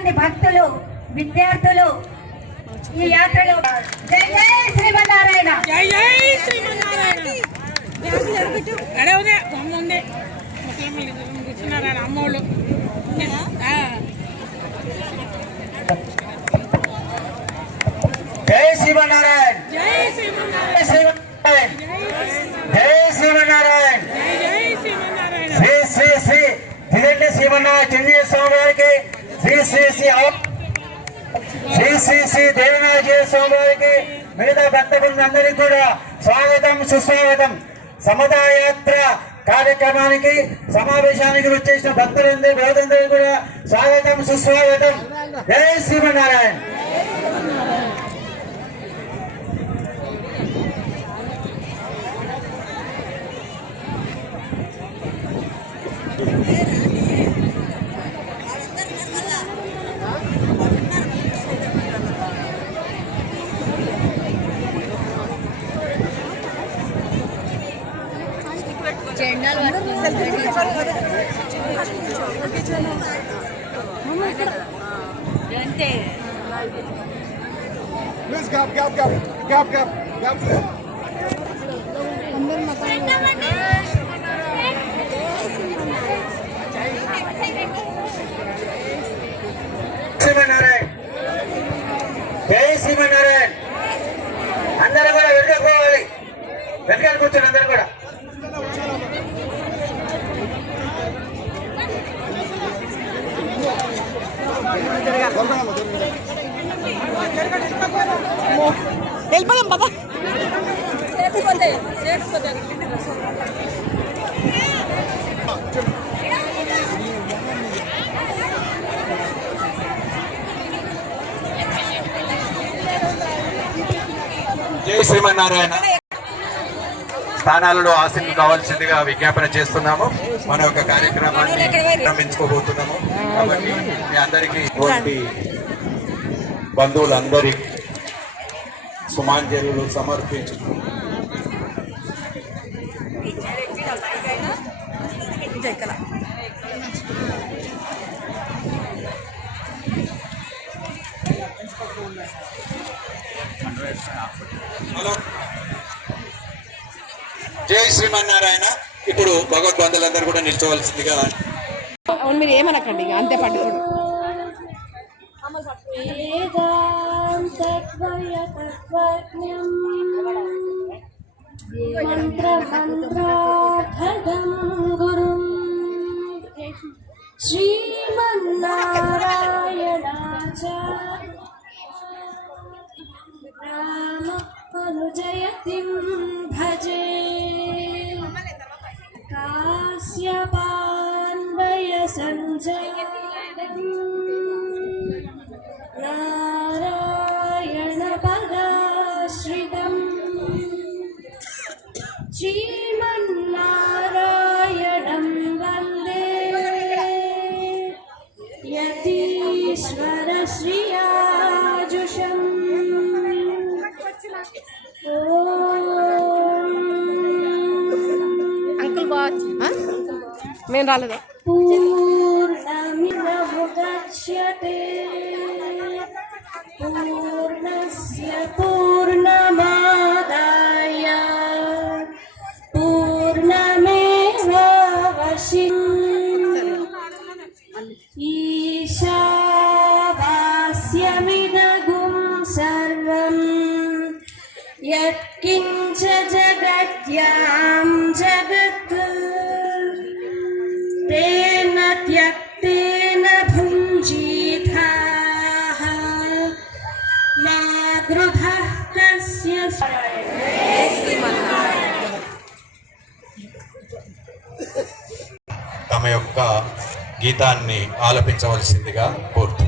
మంది భక్తులు విద్యార్థులు ఈ యాత్రలో జై జై శ్రీమన్నారాయణ జై జై శ్రీమన్నారాయణ అమ్మోళ్ళు జై శ్రీమన్నారాయణ జై శ్రీమన్నారాయణ జై శ్రీమన్నారాయణ శ్రీ శ్రీ శ్రీ తిరండి శ్రీమన్నారాయణ చిరంజీవి స్వామి వారికి శ్రీ శ్రీ శ్రీ శ్రీ శ్రీ శ్రీ దేవనాథ స్వామి వారికి మిగతా భక్తులందరికీ కూడా స్వాగతం సుస్వాగతం. సమతాయాత్ర కార్యక్రమానికి సమావేశానికి వచ్చేసిన భక్తులందరికీ కూడా స్వాగతం సుస్వాగతం. జై శ్రీమన్నారాయణ. శ్రీమన్నారాయణ జై శ్రీమన్నారాయణ. అందరూ కూడా వెనుకకు పోవాలి, వెనకాల కూర్చొని అందరూ కూడా. వెళ్ళిపోదాం పద. జై శ్రీమన్నారాయణ. స్థానాలలో ఆసీనులు కావాల్సిందిగా విజ్ఞాపన చేస్తున్నాము. మన యొక్క కార్యక్రమాన్ని ప్రారంభించుకోబోతున్నాము. కాబట్టి మీ అందరికీ బంధువులందరి సుమాంజలు సమర్పించు. జై శ్రీమన్నారాయణ. ఇప్పుడు భగవద్బంధులందరూ కూడా నిల్చోవలసిందిగా. మీరు ఏమనకండి, అంతే పట్టుకోండి. అనుజయతిం భజే కాశ్యపాన్వయ సంజయం నారాయణ పదాశ్రితం శ్రీమన్నారాయణం వందే యతీశ్వర శ్రియాజుషం. అంకుల్ వాచ్ మేము రాలేదా? పూర్ణమిదముదచ్యతే పూర్ణస్య పూర్ణమాదాయ పూర్ణమేవావశిష్యతే. ఈశావాస్యమిదగుం సర్వం యత్కించ జగత్యాం జగత్ తేన త్యక్తేన భుంజీథాః మా గృధః కస్య. తమ యొక్క గీతాన్ని ఆలపించవలసిందిగా కోరుతున్నాను.